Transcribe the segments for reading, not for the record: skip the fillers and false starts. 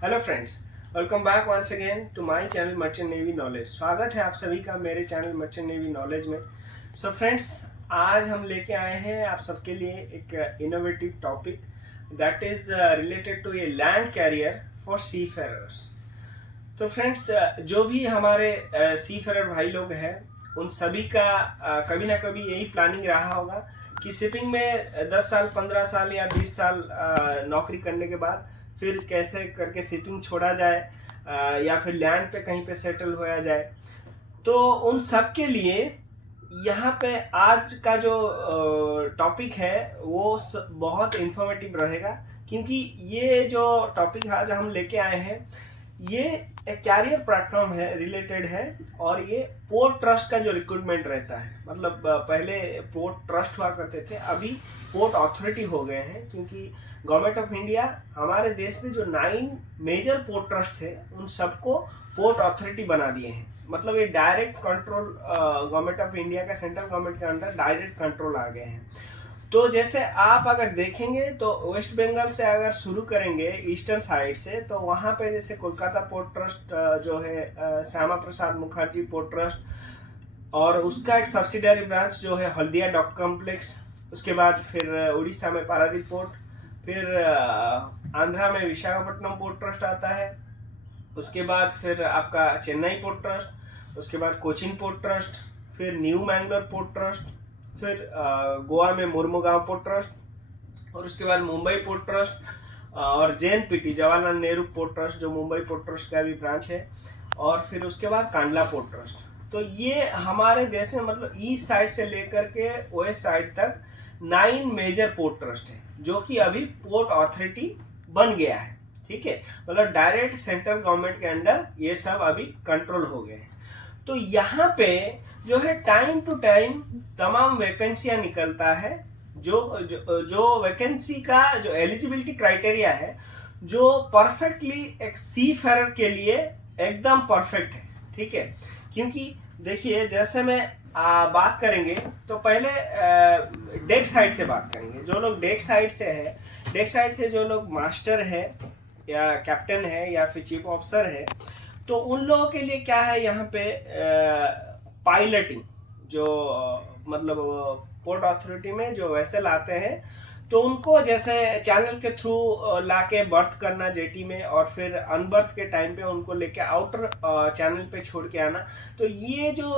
Hello friends, welcome back once again to my channel merchant navy knowledge. स्वागत है आप सभी का मेरे चैनल मर्चेंट नेवी नॉलेज में। सो फ्रेंड्स, आज हम लेके आए हैं आप सबके लिए एक innovative topic that is related to a land career for seafarers. तो फ्रेंड्स, जो भी हमारे सी फेरर भाई लोग हैं उन सभी का कभी ना कभी यही प्लानिंग रहा होगा कि शिपिंग में 10 साल 15 साल या 20 साल नौकरी करने के बाद फिर कैसे करके शिपिंग छोड़ा जाए या फिर लैंड पे कहीं पे सेटल होया जाए। तो उन सब के लिए यहाँ पे आज का जो टॉपिक है वो बहुत इंफॉर्मेटिव रहेगा, क्योंकि ये जो टॉपिक आज हम लेके आए हैं ये एक कैरियर प्लेटफॉर्म है, रिलेटेड है। और ये पोर्ट ट्रस्ट का जो रिक्रूटमेंट रहता है, मतलब पहले पोर्ट ट्रस्ट हुआ करते थे, अभी पोर्ट अथॉरिटी हो गए हैं, क्योंकि गवर्नमेंट ऑफ इंडिया हमारे देश में जो 9 मेजर पोर्ट ट्रस्ट थे उन सबको पोर्ट अथॉरिटी बना दिए हैं। मतलब ये direct control government of India का, सेंट्रल गवर्नमेंट के अंडर डायरेक्ट कंट्रोल आ गए हैं। तो जैसे आप अगर देखेंगे तो वेस्ट बंगाल से अगर शुरू करेंगे ईस्टर्न साइड से, तो वहाँ पे जैसे कोलकाता पोर्ट ट्रस्ट जो है श्यामा प्रसाद मुखर्जी पोर्ट ट्रस्ट, और उसका एक सब्सिडरी ब्रांच जो है हल्दिया डॉक कॉम्प्लेक्स। उसके बाद फिर उड़ीसा में पारादीप पोर्ट, फिर आंध्रा में विशाखापट्टनम पोर्ट ट्रस्ट आता है। उसके बाद फिर आपका चेन्नई पोर्ट ट्रस्ट, उसके बाद कोचिन पोर्ट ट्रस्ट, फिर न्यू मैंगलोर पोर्ट ट्रस्ट, फिर गोवा में मुर्मुगांव पोर्ट ट्रस्ट, और उसके बाद मुंबई पोर्ट ट्रस्ट और JNPT Jawaharlal Nehru port trust जो मुंबई पोर्ट ट्रस्ट का भी ब्रांच है, और फिर उसके बाद कांडला पोर्ट ट्रस्ट। तो ये हमारे देश में मतलब ईस्ट साइड से लेकर के वेस्ट साइड तक 9 मेजर पोर्ट ट्रस्ट है, जो कि अभी पोर्ट अथॉरिटी बन गया है। ठीक है, मतलब डायरेक्ट सेंट्रल गवर्नमेंट के अंडर ये सब अभी कंट्रोल हो गए हैं। तो यहाँ पे जो है टाइम टू टाइम तमाम वैकेंसियां निकलता है। जो वैकेंसी का जो एलिजिबिलिटी क्राइटेरिया है, जो परफेक्टली एक सी फेरर के लिए एकदम परफेक्ट है। ठीक है, क्योंकि देखिए जैसे मैं बात करेंगे तो पहले डेक साइड से बात करेंगे। जो लोग डेक साइड से है, डेक साइड से जो लोग मास्टर है या कैप्टन है या फिर चीफ ऑफिसर है, तो उन लोगों के लिए क्या है यहाँ पे पायलटिंग, जो मतलब पोर्ट अथॉरिटी में जो वेसल आते हैं तो उनको जैसे चैनल के थ्रू लाके बर्थ करना जेटी में, और फिर अनबर्थ के टाइम पे उनको लेके आउटर चैनल पे छोड़ के आना। तो ये जो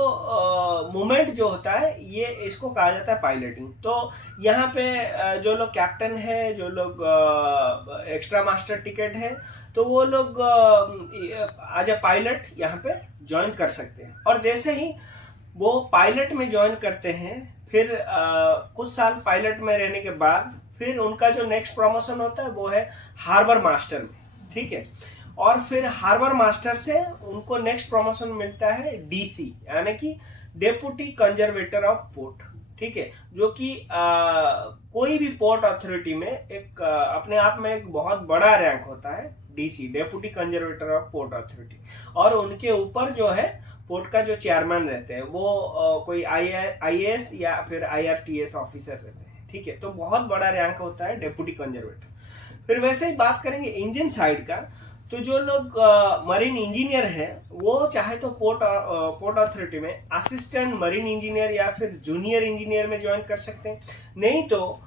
मूवमेंट जो होता है ये इसको कहा जाता है पायलटिंग। तो यहाँ पे जो लोग कैप्टन है, जो लोग एक्स्ट्रा मास्टर टिकट है, तो वो लोग एज ए पायलट यहाँ पे ज्वाइन कर सकते हैं। और जैसे ही वो पायलट में ज्वाइन करते हैं, फिर कुछ साल पायलट में रहने के बाद फिर उनका जो नेक्स्ट प्रमोशन होता है वो है हार्बर मास्टर में। ठीक है, और फिर हार्बर मास्टर से उनको नेक्स्ट प्रमोशन मिलता है डीसी, यानी कि डेप्यूटी कंजर्वेटर ऑफ पोर्ट। ठीक है, जो कि कोई भी पोर्ट अथॉरिटी में एक अपने आप में एक बहुत बड़ा रैंक होता है, DC, deputy conservator of port authority. और उनके ऊपर जो है पोर्ट का जो चेयरमैन रहते हैं वो कोई आईएएस या फिर आईआरटीएस ऑफिसर रहते हैं। ठीक है, तो बहुत बड़ा रैंक होता है डेप्यूटी कंजर्वेटर। फिर वैसे ही बात करेंगे इंजन साइड का, तो जो लोग मरीन इंजीनियर है वो चाहे तो पोर्ट अथॉरिटी में असिस्टेंट मरीन इंजीनियर या फिर जूनियर इंजीनियर में ज्वाइन कर सकते हैं। नहीं तो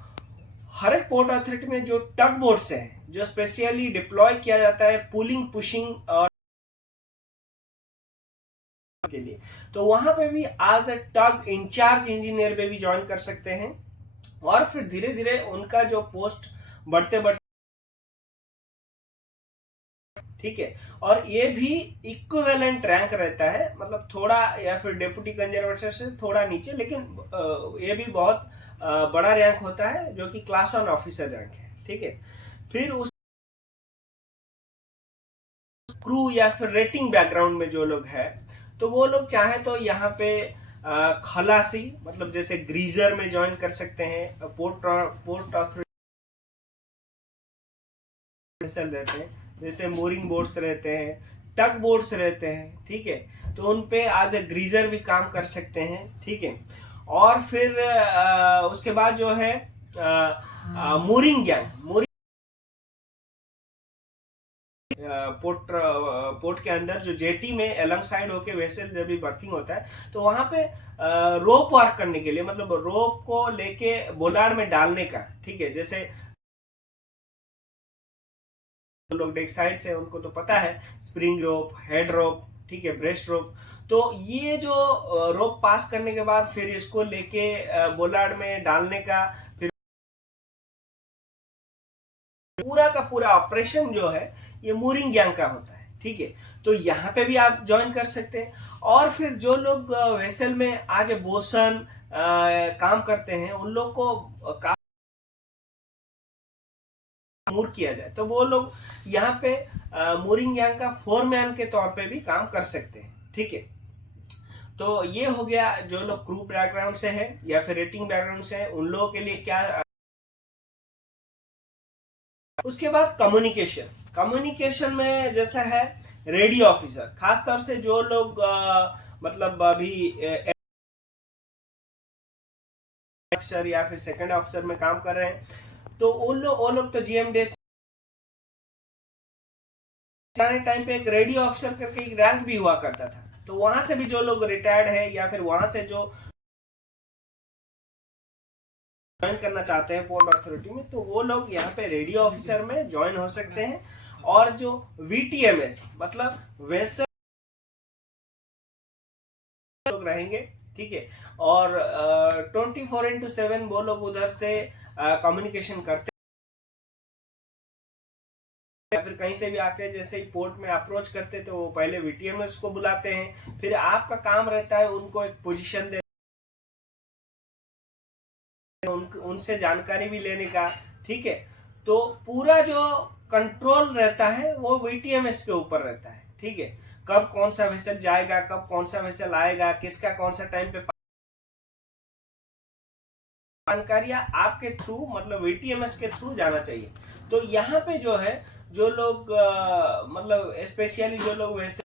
हर एक पोर्ट अथॉरिटी में जो टग बोट्स है, जो स्पेशली डिप्लॉय किया जाता है पुलिंग पुशिंग और के लिए, तो वहां पे भी as a tug in-charge engineer पे भी ज्वाइन कर सकते हैं। और फिर धीरे धीरे उनका जो पोस्ट बढ़ते बढ़ते, ठीक है, और ये भी इक्विवेलेंट रैंक रहता है, मतलब थोड़ा या फिर डेप्यूटी कंजर्वेटर से थोड़ा नीचे, लेकिन ये भी बहुत बड़ा रैंक होता है, जो कि क्लास 1 ऑफिसर रैंक है। ठीक है, फिर उस क्रू या फिर रेटिंग बैकग्राउंड में जो लोग है, तो वो लोग चाहे तो यहाँ पे खलासी, मतलब जैसे ग्रीजर में ज्वाइन कर सकते हैं। पोर्ट अथॉरिटी रहते हैं, जैसे मोरिंग बोर्ड्स रहते हैं, टग बोर्ड्स रहते हैं। ठीक है, तो उन पे एज ए ग्रीजर भी काम कर सकते हैं। ठीक है, और फिर उसके बाद जो है मूरिंग गैंग, पोर्ट के अंदर जो जेटी में अलंग साइड होके वेसल जब भी बर्थिंग होता है तो वहां पे रोप वर्क करने के लिए, मतलब रोप को लेके बोलार्ड में डालने का, ठीक है। जैसे लोग डेक साइड से उनको तो पता है, स्प्रिंग रोप, हेड रोप, ठीक है, ब्रेस्ट रोप। तो ये जो रोप पास करने के बाद फिर इसको लेके बोलार्ड में डालने का, फिर पूरा का पूरा ऑपरेशन जो है ये मूरिंग गैंग का होता है, ठीक है। तो यहाँ पे भी आप ज्वाइन कर सकते हैं। और फिर जो लोग वेसल में आज बोसन काम करते हैं उन लोग को मूर किया जाए तो वो लोग यहाँ पे मूरिंग गैंग का फोरमैन के तौर पे भी काम कर सकते हैं, ठीक है। तो ये हो गया जो लोग क्रू बैकग्राउंड से है या फिर रेटिंग बैकग्राउंड से है उन लोगों के लिए क्या। उसके बाद कम्युनिकेशन, कम्युनिकेशन में जैसा है रेडियो ऑफिसर, खासतौर से जो लोग मतलब अभी ऑफिसर या फिर सेकंड ऑफिसर में काम कर रहे हैं तो वो लोग तो जीएमडी टाइम पे एक रेडियो ऑफिसर करके एक रैंक भी हुआ करता था। तो वहां से भी जो लोग रिटायर्ड है या फिर वहां से जो ज्वाइन करना चाहते हैं पोर्ट अथॉरिटी में तो वो लोग यहाँ पे रेडियो ऑफिसर में ज्वाइन हो सकते हैं। और जो वीटीएमएस मतलब वैसे लोग रहेंगे, ठीक है। और 24/7 वो लोग उधर से कम्युनिकेशन करते या फिर कहीं से भी आके जैसे ही पोर्ट में अप्रोच करते तो वो पहले वीटीएमएस को बुलाते हैं, फिर आपका काम रहता है उनको एक पोजीशन दे, उनसे जानकारी भी लेने का, ठीक है। तो पूरा जो कंट्रोल रहता है वो वीटीएमएस के ऊपर रहता है, ठीक है। कब कौन सा वेसल जाएगा, कब कौन सा वेसल आएगा, किसका कौन सा टाइम पे जानकारियां आपके थ्रू मतलब वीटीएमएस के थ्रू जाना चाहिए। तो यहाँ पे जो है जो लोग मतलब स्पेशली जो लोग वैसे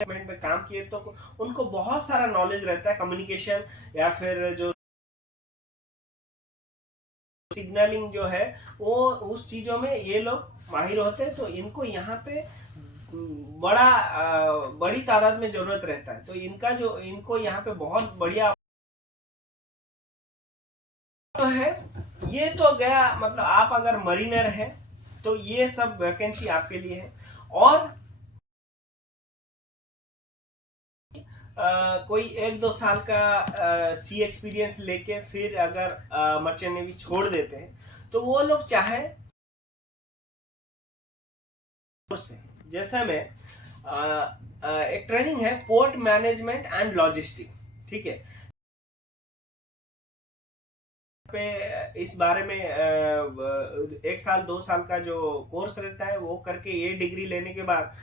में काम किए तो उनको बहुत सारा नॉलेज रहता है कम्युनिकेशन या फिर जो सिग्नलिंग जो है वो उस चीजों में ये लोग माहिर होते हैं। तो इनको यहाँ पे बड़ी तादाद में जरूरत रहता है। तो इनको यहाँ पे बहुत बढ़िया तो है। ये तो गया मतलब आप अगर मरीनर है तो ये सब वैकेंसी आपके लिए है। और कोई 1-2 साल का सी एक्सपीरियंस लेके फिर अगर मर्चेंट नेवी छोड़ देते हैं तो वो लोग चाहे जैसा में एक ट्रेनिंग है पोर्ट मैनेजमेंट एंड लॉजिस्टिक, ठीक है। पे इस बारे में 1 साल 2 साल का जो कोर्स रहता है वो करके ये डिग्री लेने के बाद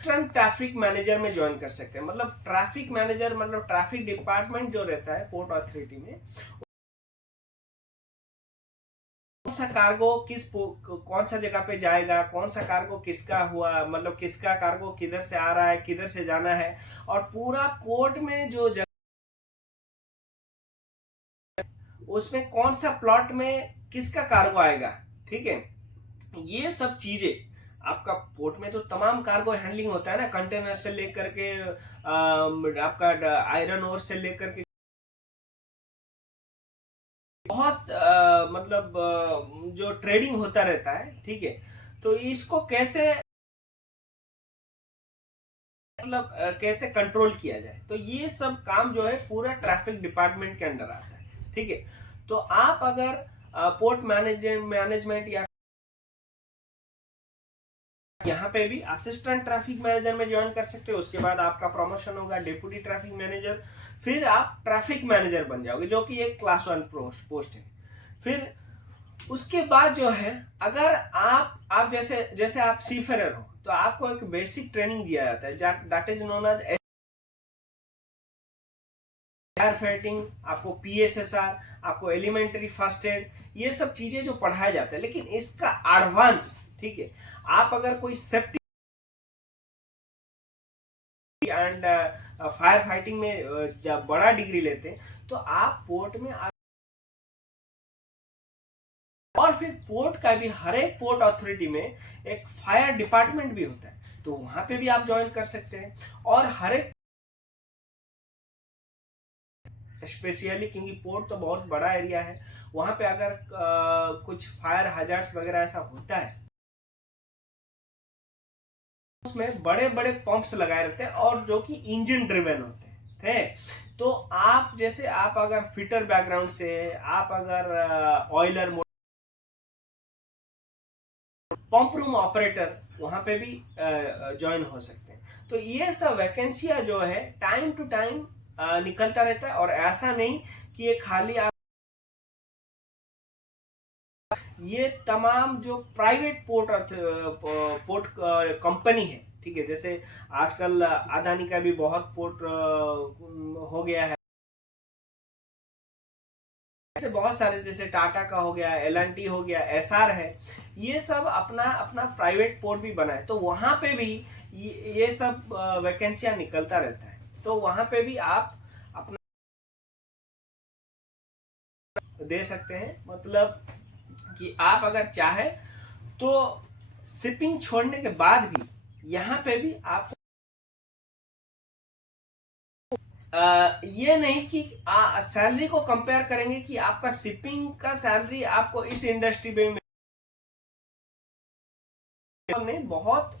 ट्रैफिक मैनेजर में ज्वाइन कर सकते हैं। मतलब ट्रैफिक मैनेजर मतलब ट्रैफिक डिपार्टमेंट जो रहता है पोर्ट अथॉरिटी में, कौन सा कार्गो कौन सा जगह पे जाएगा, कौन सा कार्गो किसका हुआ, मतलब किसका कार्गो किधर से आ रहा है, किधर से जाना है, और पूरा पोर्ट में जो जगह उसमें कौन सा प्लॉट में किसका कार्गो आएगा, ठीक है। ये सब चीजें आपका पोर्ट में तो तमाम कार्गो हैंडलिंग होता है ना, कंटेनर से लेकर के आपका आयरन ओर से लेकर के बहुत मतलब जो ट्रेडिंग होता रहता है, ठीक है। तो इसको कैसे मतलब कैसे कंट्रोल किया जाए, तो ये सब काम जो है पूरा ट्रैफिक डिपार्टमेंट के अंडर आता है, ठीक है। तो आप अगर पोर्ट मैनेजमेंट या यहाँ पे भी असिस्टेंट ट्रैफिक मैनेजर में ज्वाइन कर सकते हो। उसके बाद आपका प्रमोशन होगा डिप्टी ट्रैफिक मैनेजर, फिर आप ट्रैफिक मैनेजर बन जाओगे जो कि एक क्लास 1 पोस्ट है। फिर उसके बाद जो है अगर आप जैसे जैसे आप सीफेरर हो तो आपको एक बेसिक ट्रेनिंग दिया जाता है that is known as air fighting, आपको पीएसएसआर, आपको एलिमेंट्री फर्स्ट एड, ये सब चीजें जो पढ़ाया जाता है। लेकिन इसका एडवांस, ठीक है, आप अगर कोई सेफ्टी एंड फायर फाइटिंग में जब बड़ा डिग्री लेते हैं तो आप पोर्ट में और फिर पोर्ट का भी, हर एक पोर्ट अथॉरिटी में एक फायर डिपार्टमेंट भी होता है, तो वहां पे भी आप ज्वाइन कर सकते हैं। और हर एक, स्पेशली क्योंकि पोर्ट तो बहुत बड़ा एरिया है, वहां पे अगर कुछ फायर हैजर्ड्स वगैरह ऐसा होता है, उसमें बड़े बड़े पंप्स लगाए रहते हैं और जो कि इंजन ड्रिवन होते हैं। तो आप जैसे, आप अगर फिटर बैकग्राउंड से, आप अगर ऑयलर, पंप रूम ऑपरेटर, वहां पे भी ज्वाइन हो सकते हैं। तो ये सब वैकेंसियां जो है टाइम टू टाइम निकलता रहता है, और ऐसा नहीं कि ये खाली आप, ये तमाम जो प्राइवेट पोर्ट कंपनी है, ठीक है, जैसे आजकल अदानी का भी बहुत पोर्ट हो गया है, ऐसे बहुत सारे, जैसे टाटा का हो गया, एल&टी हो गया, एसआर है, ये सब अपना अपना प्राइवेट पोर्ट भी बना है, तो वहां पे भी ये सब वैकेंसियां निकलता रहता है। तो वहां पे भी आप अपना दे सकते हैं, मतलब कि आप अगर चाहे तो शिपिंग छोड़ने के बाद भी यहाँ पे भी आप ये नहीं कि सैलरी को कंपेयर करेंगे कि आपका शिपिंग का सैलरी आपको इस इंडस्ट्री में नहीं, बहुत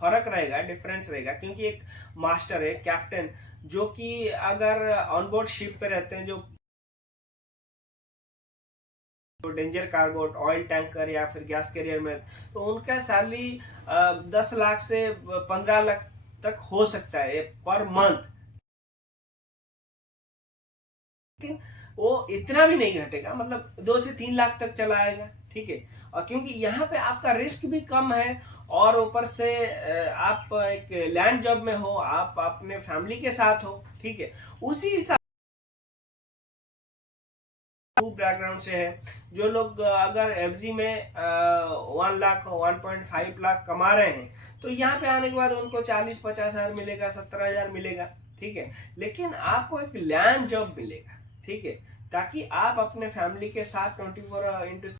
फर्क रहेगा, डिफरेंस रहेगा, क्योंकि एक मास्टर है, कैप्टन, जो कि अगर ऑनबोर्ड शिप पे रहते हैं, जो डेंजर कार्गो, ऑयल टैंकर या फिर गैस कैरियर में, तो उनका सैलरी 10 लाख से 15 लाख तक हो सकता है पर मंथ, लेकिन वो इतना भी नहीं घटेगा, मतलब 2 से 3 लाख तक चला आएगा, ठीक है। और क्योंकि यहाँ पे आपका रिस्क भी कम है, और ऊपर से आप एक लैंड जॉब में हो, आप अपने फैमिली के साथ हो, ठीक है, उसी हिसाब बैकग्राउंड से है। जो लोग अगर एफजी में 1 लाख 1.5 लाख कमा रहे हैं, तो यहाँ पे आने के बाद उनको 40-50 हजार मिलेगा, 70 हजार मिलेगा, ठीक है, लेकिन आपको एक लैंड जॉब मिलेगा, ठीक है, ताकि आप अपने फैमिली के साथ 24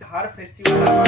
हर फेस्टिवल आप